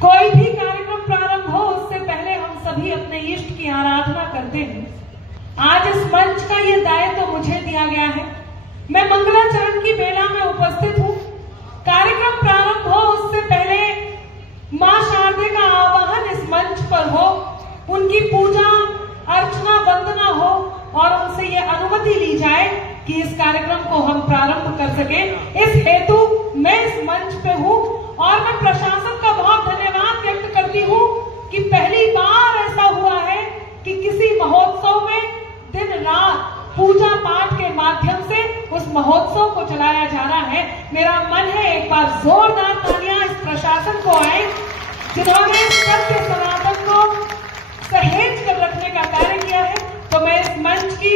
कोई भी कार्यक्रम प्रारंभ हो उससे पहले हम सभी अपने इष्ट की आराधना करते हैं। आज इस मंच का ये दायित्व मुझे दिया गया है। मैं मंगलाचरण की बेला में उपस्थित हूँ। कार्यक्रम प्रारंभ हो उससे पहले मां शारदे का आवाहन इस मंच पर हो, उनकी पूजा अर्चना वंदना हो और उनसे ये अनुमति ली जाए कि इस कार्यक्रम को हम प्रारंभ कर सके। इस हेतु मैं इस मंच पे हूँ और मैं प्रशासन का बहुत धन्यवाद व्यक्त करती हूँ कि पहली बार ऐसा हुआ है कि किसी महोत्सव में दिन रात पूजा पाठ के माध्यम से उस महोत्सव को चलाया जा रहा है। मेरा मन है एक बार जोरदार तालियां इस प्रशासन को आए जिन्होंने सत्य सनातन को सहेज कर रखने का कार्य किया है। तो मैं इस मंच की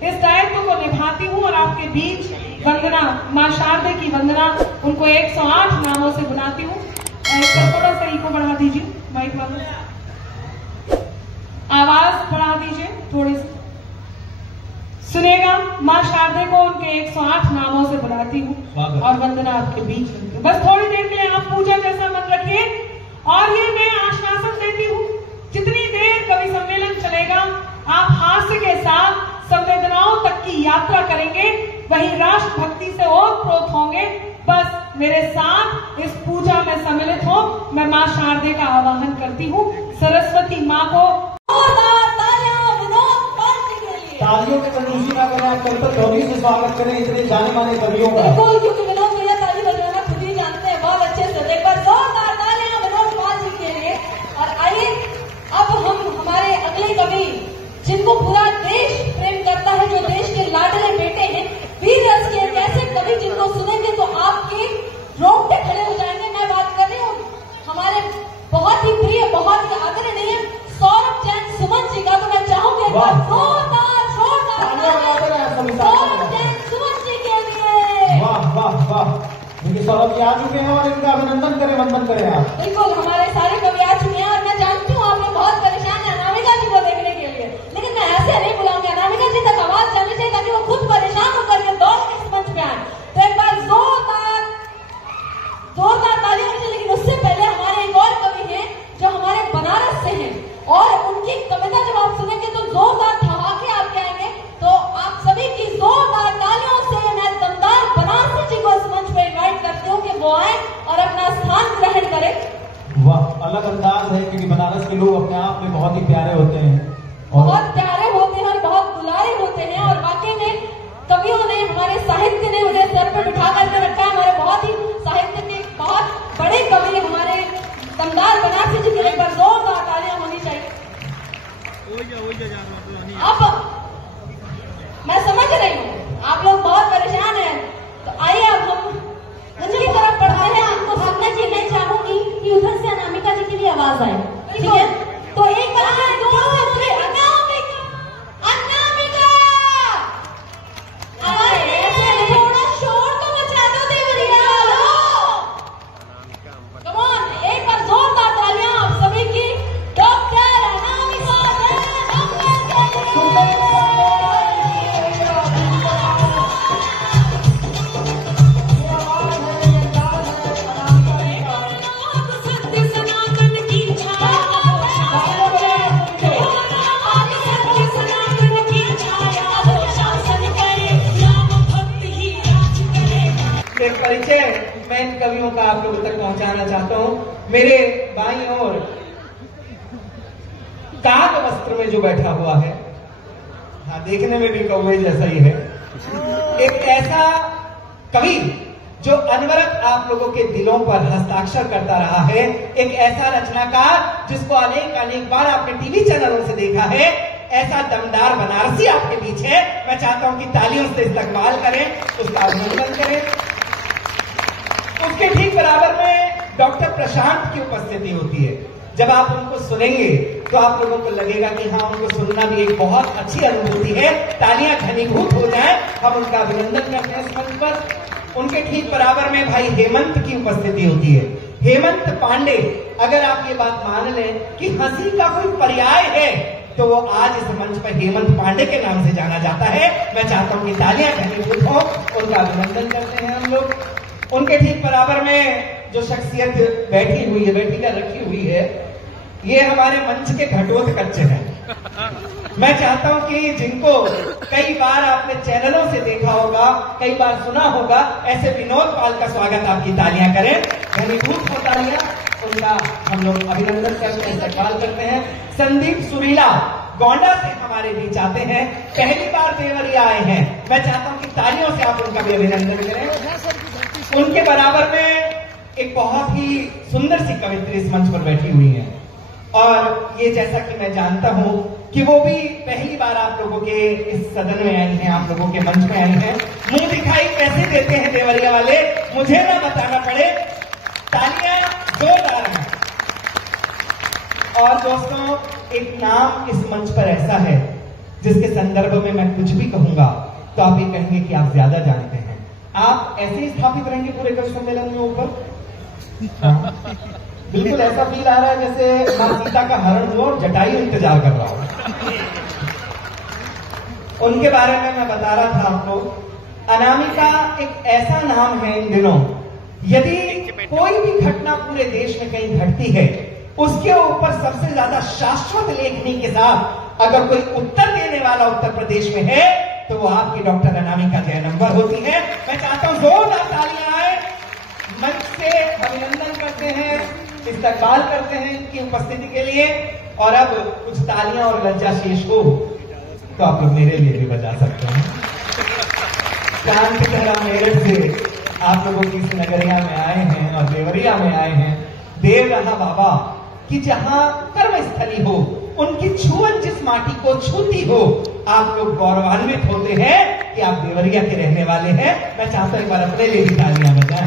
इस दायित्व को निभाती हूँ और आपके बीच वंदना, मां शारदे की वंदना, उनको 108 नामों से बुलाती हूँ। थोड़ा सा इको बढ़ा दीजिए, माइक वाले आवाज बढ़ा दीजिए थोड़ी सी, सुनेगा। मां शारदे को उनके 108 नामों से बुलाती हूँ और वंदना आपके बीच। बस थोड़ी देर के लिए आप पूजा जैसा मन रखिए और ये मैं आश्वासन देती हूँ जितनी देर कवि सम्मेलन चलेगा आप हास्य के साथ संवेदनाओं तक की यात्रा करेंगे, वही राष्ट्र भक्ति से ओतप्रोत होंगे। बस मेरे साथ इस पूजा में सम्मिलित हो। मैं मां शारदे का आवाहन करती हूँ। सरस्वती माँ को तालियों के कंजूसी ना करें, आप कल चौधरी से स्वागत करें इतने जाने माने कवियों का। बिल्कुल, क्योंकि विनोद भैया ताली बजाना खुद ही जानते हैं बहुत अच्छे से। एक बार जोरदार तालियां विनोद पाल जी के लिए। और आइए अब हम हमारे अगले कवि जिनको पूरा देश प्रेम करता है, जो देश के लाडले बेटे हैं, वीर रस के एक ऐसे कवि जिनको सुनेंगे तो आपके रोंगटे खड़े हो जाएंगे। मैं बात कर रही हूँ हमारे बहुत ही प्रिय, बहुत ही आदरणीय सौरभ जैन सुमन जी का। तो मैं चाहूंगी एक बार जोरदार सुमन जी के लिए। वाह वाह वाह, क्योंकि सौरभ जी आ चुके हैं और इनका अभिनंदन करें, वंदन करें आप। बिल्कुल, हमारे सारे कवि आ चुके हैं और मैं जानती हूँ आपने बहुत परेशान है अनामिका जी को देखने के लिए, लेकिन मैं ऐसे नहीं बुलाऊंगी। अनामिका जी तक आवाज जानी चाहिए ताकि वो खुद परेशान होकर के दौड़ के इस मंच पे आए। तो एक बार जोरदार तालियां होनी। लेकिन उससे पहले हमारे एक और कवि हैं जो हमारे बनारस से हैं और उनकी कविता जब आप सुनेंगे तो जोरदार ठहाके आपके आएंगे। तो आप सभी की जोरदार तालियों से मैं दमदार बनारसी जी को इस मंच पे इनवाइट करती हूँ कि वो आए और अपना स्थान ग्रहण करें। वाह, अलग अंदाज है क्योंकि बनारस के लोग अपने आप में बहुत ही प्यारे होते हैं, बहुत प्यारे होते हैं और बहुत दुलारे होते हैं। और वाकई में कवियों ने, हमारे साहित्य ने उन्हें सर पे बिठा करके रखा है। हमारे बहुत ही साहित्य के बहुत बड़े कवि हमारे दमदार बनारसी जी के लिए पर जोरदार तालियां होनी चाहिए। अब मैं समझ रही हूँ आप लोग बहुत परेशान हैं, तो आइए अब हम उनकी तरफ बढ़ते हैं। आपको सुनना चाहिए, नहीं चाहूंगी कि उधर से अनामिका जी के लिए आवाज आए, ठीक है? तो एक बार थोड़ा शोर तो मचा दो देवरिया। कम ऑन, एक बार जोरदार तालियां आप सभी की डॉक्टर अनामिका परिचय मैं इन कवियों का आप लोगों तक पहुंचाना चाहता हूं। मेरे बाईं ओर काग वस्त्र में जो बैठा हुआ है, हाँ देखने में भी कौवे जैसा ही है, एक ऐसा कवि जो अनवरत आप लोगों के दिलों पर हस्ताक्षर करता रहा है, एक ऐसा रचनाकार जिसको अनेक बार आपने टीवी चैनलों से देखा है, ऐसा दमदार बनारसी आपके बीच है। मैं चाहता हूं कि तालियों से इस्तकबाल करें, उसका अभिनंदन करें। उसके ठीक बराबर में डॉक्टर प्रशांत की उपस्थिति होती है। जब आप उनको सुनेंगे तो आप लोगों को लगेगा कि हाँ, उनको सुनना भी एक बहुत अच्छी अनुभूति है। तालियां घनीभूत हो जाएं, हम उनका अभिनंदन करते हैं इस मंच पर। उनके ठीक बराबर में भाई हेमंत की उपस्थिति होती है। हेमंत पांडे, अगर आप ये बात मान लें कि हंसी का कोई पर्याय है तो वो आज इस मंच पर हेमंत पांडे के नाम से जाना जाता है। मैं चाहता हूं कि तालियां घनीभूत हो, उनका अभिनंदन करते हैं हम लोग। उनके ठीक बराबर में जो शख्सियत बैठी हुई है, बैठी कर रखी हुई है, ये हमारे मंच के घटोत कच्चे हैं। मैं चाहता हूं कि जिनको कई बार आपने चैनलों से देखा होगा, कई बार सुना होगा, ऐसे विनोद पाल का स्वागत आपकी तालियां करें, घनीभूत हो तालियां, उनका हम लोग अभिनंदन करते हैं, इस्तेमाल करते हैं। संदीप सुरीला गोंडा से हमारे बीच आते हैं, पहली बार देवरिया आए हैं। मैं चाहता हूं कि तालियों से आप उनका भी अभिनंदन करें। उनके बराबर में एक बहुत ही सुंदर सी कवित्री इस मंच पर बैठी हुई है, और ये जैसा कि मैं जानता हूं कि वो भी पहली बार आप लोगों के इस सदन में आई हैं, आप लोगों के मंच में आई हैं। मुंह दिखाई कैसे देते हैं देवरिया वाले, मुझे ना बताना पड़े, तालियां जोरदार हैं। और दोस्तों, एक नाम इस मंच पर ऐसा है जिसके संदर्भ में मैं कुछ भी कहूंगा तो आप ये कहेंगे कि आप ज्यादा जानते हैं। आप ऐसे ही स्थापित रहेंगे पूरे कवि सम्मेलन में ऊपर? बिल्कुल ऐसा फील आ रहा है जैसे मां सीता का हरण हुआ और जटायु इंतजार कर रहा हो। उनके बारे में मैं बता रहा था आपको, अनामिका एक ऐसा नाम है इन दिनों, यदि कोई भी घटना पूरे देश में कहीं घटती है, उसके ऊपर सबसे ज्यादा शाश्वत लेखनी के साथ अगर कोई उत्तर देने वाला उत्तर प्रदेश में है तो वो आपकी डॉक्टर अनामिका जयनंबर होती है। मैं चाहता हूं जोरदार तालियां आए, मंच से अभिनंदन करते हैं, इस्तकबाल करते हैं इनकी उपस्थिति के लिए। और अब कुछ तालियां और लज्जा शेष हो तो आप लोग मेरे लिए भी बजा सकते हैं। चांद की तरह मेरठ से आप लोगों की इस नगरिया में आए हैं और देवरिया में आए हैं। देव रहा बाबा कि जहां कर्म स्थली हो, उनकी छुअन जिस माटी को छूती हो, आप लोग गौरवान्वित होते हैं कि आप देवरिया के रहने वाले हैं। मैं चाहता हूं एक बार अपने लिए भी तालियां बजाएं।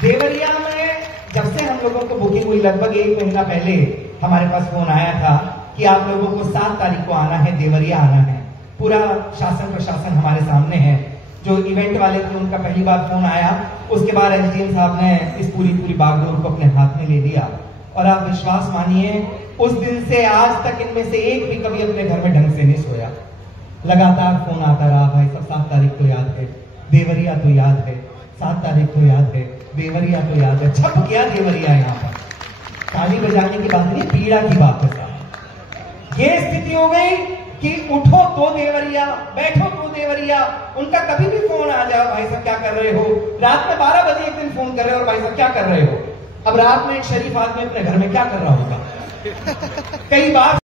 देवरिया में जब से हम लोगों को बुकिंग हुई, लगभग 1 महीना पहले हमारे पास फोन आया था कि आप लोगों को 7 तारीख को आना है, देवरिया आना है। पूरा शासन प्रशासन हमारे सामने है। जो इवेंट वाले थे उनका पहली बार फोन आया, उसके बाद एसडीएम साहब ने इस पूरी बागडोर को अपने हाथ में ले लिया। और आप विश्वास मानिए, उस दिन से आज तक इनमें से एक भी कभी अपने घर में ढंग से नहीं सोया। लगातार फोन आता रहा, भाई सब 7 तारीख को याद है, देवरिया तो याद है, 7 तारीख को याद है, देवरिया तो याद है। छप गया देवरिया यहाँ पर। ताली बजाने की बात नहीं, पीड़ा की बात है साहब। ये स्थिति हो गई कि उठो तो देवरिया, बैठो तो देवरिया। उनका कभी भी फोन आ जाए, भाई साहब क्या कर रहे हो, रात में 12 बजे एक दिन फोन कर रहे हो, और भाई साहब क्या कर रहे हो। अब रात में एक शरीफ आदमी अपने घर में क्या कर रहा होगा। कई बार